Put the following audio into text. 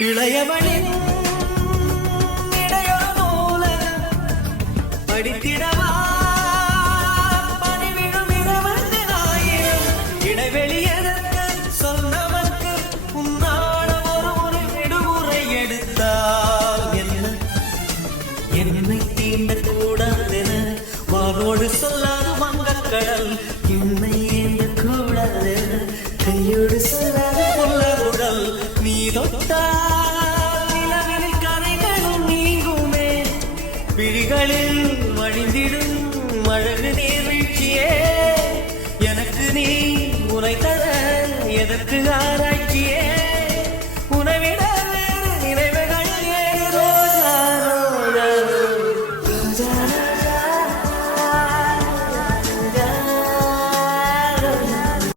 இளையவனின் இடையோல படித்திடவா பணிவிடும் இரவந்து ஆயிரம் இடைவெளி எதற்கு சொன்னவர்க்கு உன்னாட ஒரு விடுமுறை எடுத்தால் என்ன என்னை தீண்டக் கூடாதென வானோடு சொல்லாது வங்கக்கடல் என்னை ஏந்த கூடாதென கையோடு சொல்லாத புல்லருடல் நீ தொட்டால் நிலவில் கரைகளும் நீங்குமே விழிகளில் வழிந்திடும் அழகு நீர்வீழ்ச்சியே எனக்கு நீ உனை தர எதற்கு ஆராய்ச்சியே